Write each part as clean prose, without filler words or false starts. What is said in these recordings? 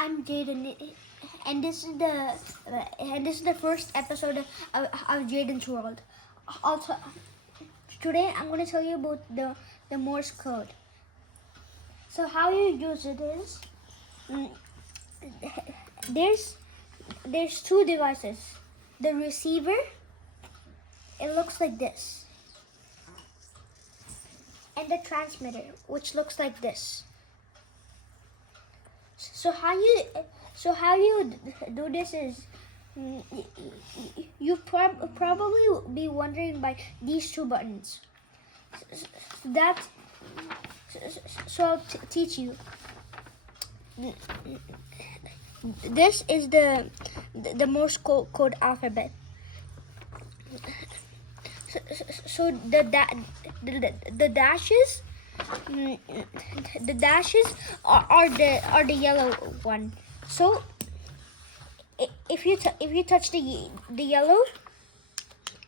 I'm Jaden, and this is the first episode of Jaden's World. Also, today I'm going to tell you about the Morse code. So how you use it is, there's two devices. The receiver, it looks like this, and the transmitter, which looks like this. So how you do this is, you probably be wondering by these two buttons. That so I'll teach you. This is the Morse code alphabet. So the dashes. The dashes are the yellow one. So if you touch the yellow,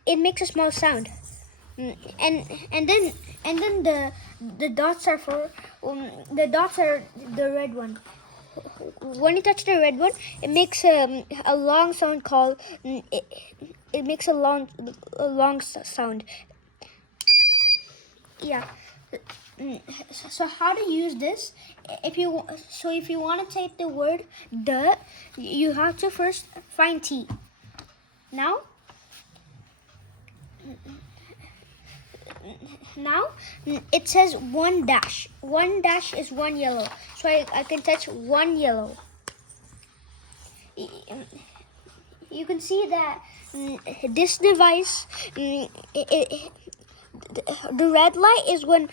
it makes a small sound, and then the dots are for the red one. When you touch the red one, it makes a long sound called. It makes a long sound. Yeah. So how to use this? If you want to type the word "the," you have to first find T. Now it says one dash. One dash is one yellow. So I can touch one yellow. You can see that this device, the red light is when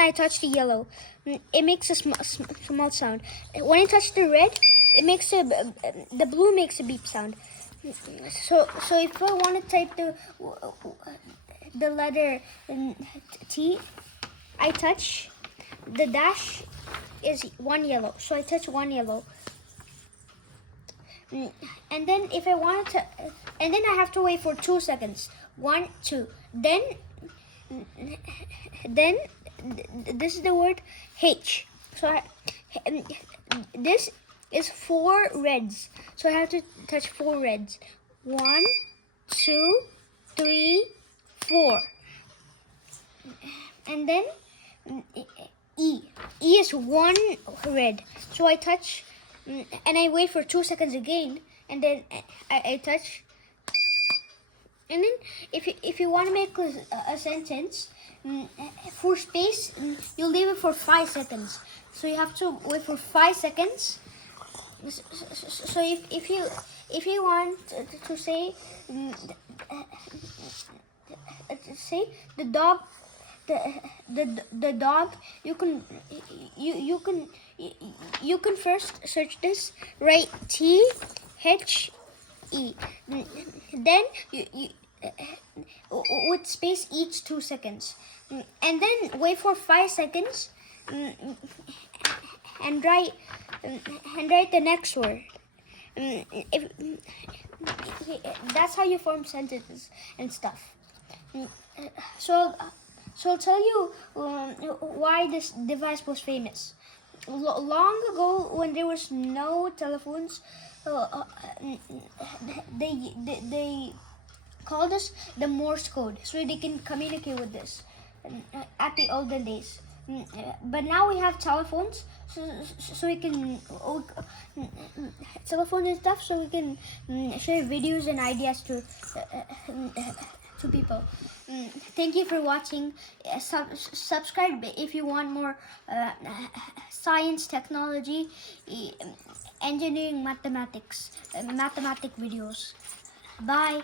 I touch the yellow. It makes a small sound. When I touch the red, it makes the blue makes a beep sound. So if I want to type the letter T, I touch the dash is one yellow. So I touch one yellow. And then if I wanted to, and then I have to wait for 2 seconds. 1, 2. Then this is the word H. So this is 4 reds. So I have to touch 4 reds. 1, 2, 3, 4. And then E. E is 1 red. So I touch, and I wait for 2 seconds again, and then I touch. And then if you want to make a sentence, for space, you leave it for 5 seconds. So you have to wait for 5 seconds. So if you want to say the dog, the dog, you can first search this, write THE, then you with space each 2 seconds, and then wait for 5 seconds, and write the next word. That's how you form sentences and stuff. So I'll tell you why this device was famous. Long ago, when there was no telephones, they called this the Morse code, so they can communicate with this at the olden days. But now we have telephones, so we can telephones and stuff, so we can share videos and ideas to people. Thank you for watching. Subscribe if you want more science, technology, engineering, mathematics, mathematic videos. Bye.